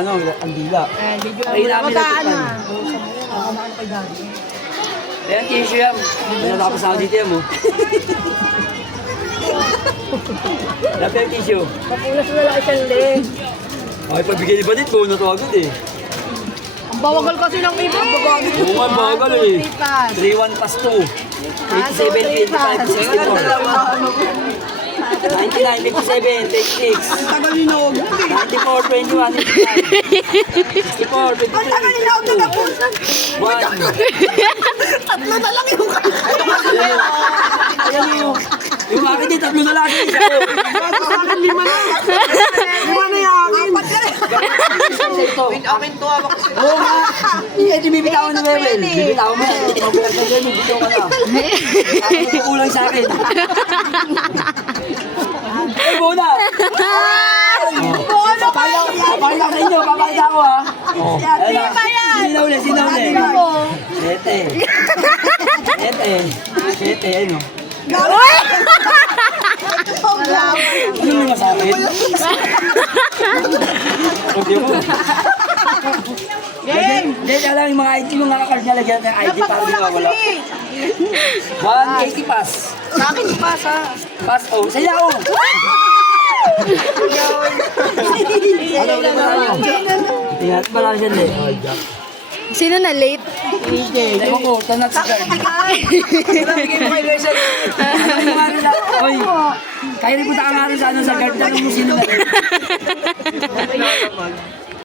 ano, ang dila. Video Ay, namin Magaan natupan. na. Nakamaan kay daddy. Ayan, tissue yan. Natapos ako dito yan mo. Dapat yung tissue. Mapunas na lang isang leg. Ay, pagbigay ni Badit, buo na to agad eh. Ang bawagal kasi ng iba. Oo nga, bagal eh. 3-1 pas 2. 87, 25, 64. 99, 57, 36. Ang tagal ni Nog. 94, 21, 65. 64, 23. Ang tagal ni Nog na po. 1. Tatlo na lang yung Ayan mo. Yung akin din, tatlo na lang yung isa ko. Sa akin, lima na. Lima na yung akin. Apat na rin. Akin to, hawak ko. Oo nga. Hindi bibitawan ni Wewel. Bibitawan mo yan. Mabulat na dyan, bibitaw ka na. Ako kulang sa akin. Ay, muna! Papayla sa inyo, papayla ako ha. Sino uli, sino uli? Sete. Sete. Sete, ayun o. Ano yung masakit? Okay mo. Hindi, alam yung mga ID, mga kakard niya lagyan ng ID para di mawala. 180 pass. Sa akin pa, sa... Pass, oh. Saya, oh. Ano ulit marami? Tingnan, marami siya din. Sino na late? Ewan ko, tanat sa guard. Bigay mo kay Leslie. Oy, kaya rin punta ka nga rin sa ano sa guard. Tanong mo sino na rin.